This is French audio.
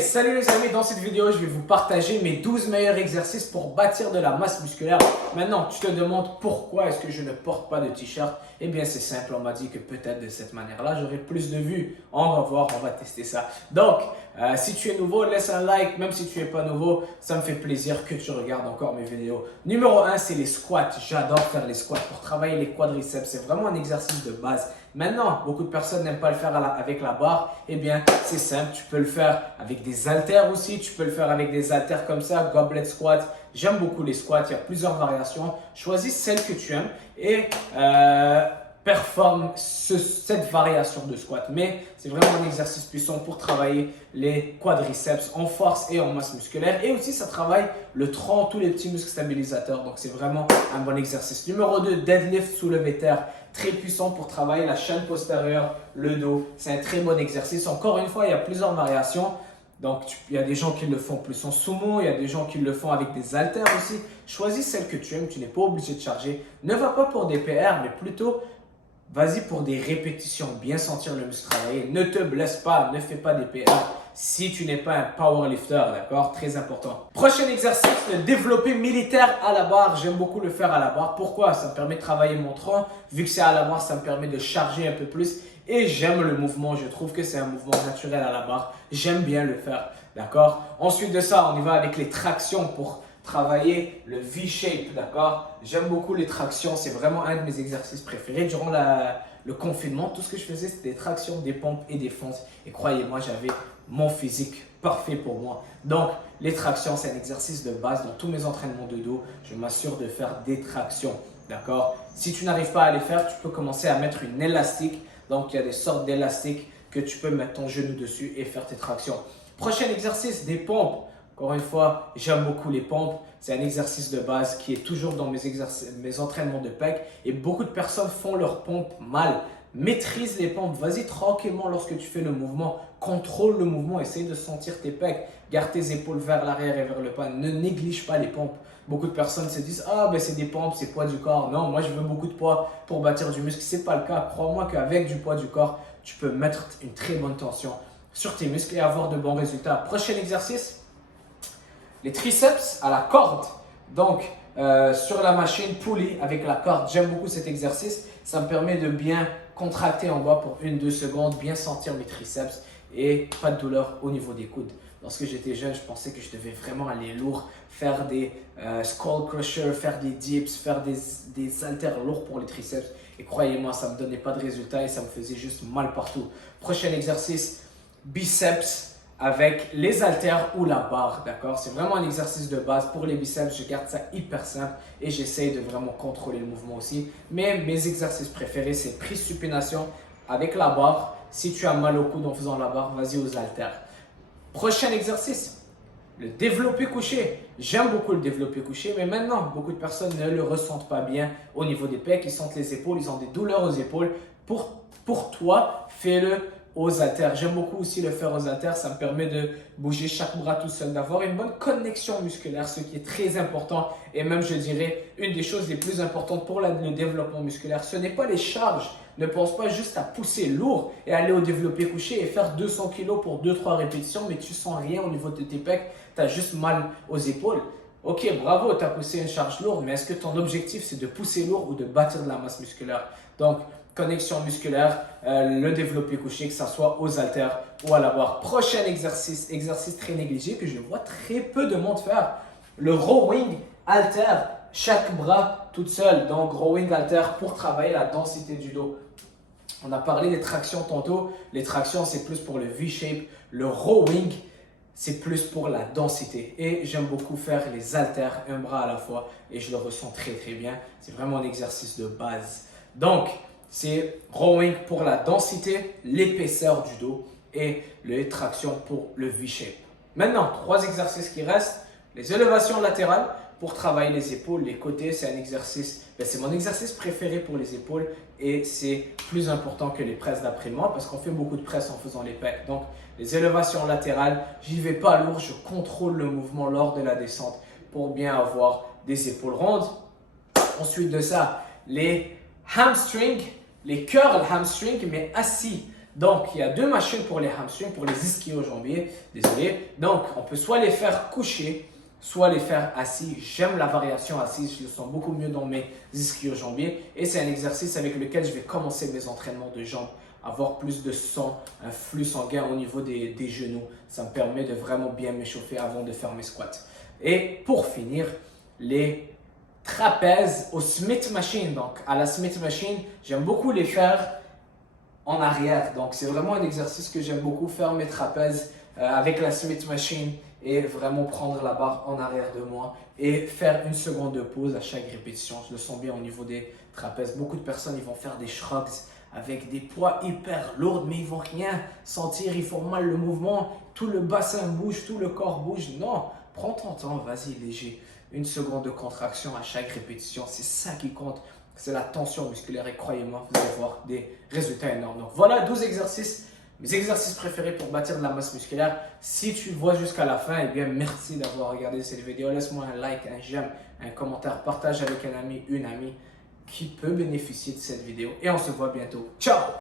Salut les amis, dans cette vidéo je vais vous partager mes 12 meilleurs exercices pour bâtir de la masse musculaire. Maintenant tu te demandes pourquoi est-ce que je ne porte pas de t-shirt? Eh bien c'est simple, on m'a dit que peut-être de cette manière-là j'aurai plus de vues. On va voir, on va tester ça. Donc si tu es nouveau, laisse un like, même si tu n'es pas nouveau, ça me fait plaisir que tu regardes encore mes vidéos. Numéro 1, c'est les squats. J'adore faire les squats pour travailler les quadriceps, c'est vraiment un exercice de base. Maintenant, beaucoup de personnes n'aiment pas le faire avec la barre. Eh bien, c'est simple, tu peux le faire avec des haltères aussi. Tu peux le faire avec des haltères comme ça, goblet squat. J'aime beaucoup les squats, il y a plusieurs variations. Choisis celle que tu aimes et performe cette variation de squat. Mais c'est vraiment un exercice puissant pour travailler les quadriceps en force et en masse musculaire. Et aussi, ça travaille le tronc, tous les petits muscles stabilisateurs. Donc, c'est vraiment un bon exercice. Numéro 2, deadlift soulevé terre. Très puissant pour travailler la chaîne postérieure, le dos. C'est un très bon exercice. Encore une fois, il y a plusieurs variations. Donc, il y a des gens qui le font plus en sumo, il y a des gens qui le font avec des haltères aussi. Choisis celle que tu aimes, tu n'es pas obligé de charger. Ne va pas pour des PR, mais plutôt vas-y pour des répétitions, bien sentir le muscle travailler. Ne te blesse pas, ne fais pas des PR si tu n'es pas un powerlifter, d'accord? Très important. Prochain exercice, le développé militaire à la barre. J'aime beaucoup le faire à la barre. Pourquoi? Ça me permet de travailler mon tronc. Vu que c'est à la barre, ça me permet de charger un peu plus. Et j'aime le mouvement. Je trouve que c'est un mouvement naturel à la barre. J'aime bien le faire, d'accord? Ensuite de ça, on y va avec les tractions pour travailler le V-shape, d'accord? J'aime beaucoup les tractions, c'est vraiment un de mes exercices préférés. Durant le confinement, tout ce que je faisais, c'était des tractions, des pompes et des fentes. Et croyez-moi, j'avais mon physique parfait pour moi. Donc, les tractions, c'est un exercice de base. Dans tous mes entraînements de dos, je m'assure de faire des tractions, d'accord? Si tu n'arrives pas à les faire, tu peux commencer à mettre une élastique. Donc, il y a des sortes d'élastiques que tu peux mettre ton genou dessus et faire tes tractions. Prochain exercice, des pompes. Encore une fois, j'aime beaucoup les pompes. C'est un exercice de base qui est toujours dans mes entraînements de pec. Et beaucoup de personnes font leurs pompes mal. Maîtrise les pompes. Vas-y tranquillement lorsque tu fais le mouvement. Contrôle le mouvement. Essaye de sentir tes pecs. Garde tes épaules vers l'arrière et vers le bas. Ne néglige pas les pompes. Beaucoup de personnes se disent « Ah, ben c'est des pompes, c'est poids du corps. » Non, moi je veux beaucoup de poids pour bâtir du muscle. Ce n'est pas le cas. Crois-moi qu'avec du poids du corps, tu peux mettre une très bonne tension sur tes muscles et avoir de bons résultats. Prochain exercice. Les triceps à la corde, donc sur la machine pulley avec la corde. J'aime beaucoup cet exercice, ça me permet de bien contracter en bas pour 1-2 secondes, bien sentir mes triceps et pas de douleur au niveau des coudes. Lorsque j'étais jeune, je pensais que je devais vraiment aller lourd, faire des skull crushers, faire des dips, faire des haltères lourds pour les triceps. Et croyez-moi, ça ne me donnait pas de résultats et ça me faisait juste mal partout. Prochain exercice, biceps avec les haltères ou la barre, d'accord? C'est vraiment un exercice de base. Pour les biceps, je garde ça hyper simple et j'essaye de vraiment contrôler le mouvement aussi. Mais mes exercices préférés, c'est prise supination avec la barre. Si tu as mal au coude en faisant la barre, vas-y aux haltères. Prochain exercice, le développé couché. J'aime beaucoup le développé couché, mais maintenant, beaucoup de personnes ne le ressentent pas bien au niveau des pecs. Ils sentent les épaules, ils ont des douleurs aux épaules. Pour toi, fais-le aux haltères. J'aime beaucoup aussi le faire aux haltères. Ça me permet de bouger chaque bras tout seul, d'avoir une bonne connexion musculaire, ce qui est très important. Et même, je dirais, une des choses les plus importantes pour le développement musculaire, ce n'est pas les charges. Ne pense pas juste à pousser lourd et aller au développé couché et faire 200 kg pour 2-3 répétitions, mais tu sens rien au niveau de tes pecs. Tu as juste mal aux épaules. Ok, bravo, tu as poussé une charge lourde, mais est-ce que ton objectif, c'est de pousser lourd ou de bâtir de la masse musculaire? Donc, connexion musculaire, le développé couché, que ce soit aux haltères ou à la barre. Prochain exercice, exercice très négligé que je vois très peu de monde faire. Le rowing haltère, chaque bras toute seule. Donc, rowing haltère pour travailler la densité du dos. On a parlé des tractions tantôt. Les tractions, c'est plus pour le V-shape. Le rowing, c'est plus pour la densité. Et j'aime beaucoup faire les haltères, un bras à la fois. Et je le ressens très très bien. C'est vraiment un exercice de base. Donc, c'est rowing pour la densité, l'épaisseur du dos et les tractions pour le V-shape. Maintenant, 3 exercices qui restent. Les élévations latérales pour travailler les épaules, les côtés. C'est un exercice, c'est mon exercice préféré pour les épaules et c'est plus important que les presses d'après moi parce qu'on fait beaucoup de presses en faisant les pecs. Donc, les élévations latérales, j'y vais pas lourd, je contrôle le mouvement lors de la descente pour bien avoir des épaules rondes. Ensuite de ça, les hamstrings, les curls hamstrings, mais assis. Donc, il y a deux machines pour les hamstrings, pour les ischio-jambiers. Désolé. Donc, on peut soit les faire coucher, soit les faire assis. J'aime la variation assise, je le sens beaucoup mieux dans mes ischio-jambiers. Et c'est un exercice avec lequel je vais commencer mes entraînements de jambes, avoir plus de sang, un flux sanguin au niveau des genoux. Ça me permet de vraiment bien m'échauffer avant de faire mes squats. Et pour finir, les trapèzes au Smith Machine. Donc, à la Smith Machine, j'aime beaucoup les faire en arrière. Donc, c'est vraiment un exercice que j'aime beaucoup faire, mes trapèzes avec la Smith Machine et vraiment prendre la barre en arrière de moi et faire une seconde de pause à chaque répétition. Je le sens bien au niveau des trapèzes. Beaucoup de personnes, ils vont faire des shrugs avec des poids hyper lourds, mais ils vont rien sentir, ils font mal le mouvement, tout le bassin bouge, tout le corps bouge. Non, prends ton temps, vas-y léger. Une seconde de contraction à chaque répétition, c'est ça qui compte. C'est la tension musculaire et croyez-moi, vous allez voir des résultats énormes. Donc voilà 12 exercices, mes exercices préférés pour bâtir de la masse musculaire. Si tu vois jusqu'à la fin, eh bien merci d'avoir regardé cette vidéo. Laisse-moi un like, un j'aime, un commentaire, partage avec un ami, une amie qui peut bénéficier de cette vidéo. Et on se voit bientôt. Ciao!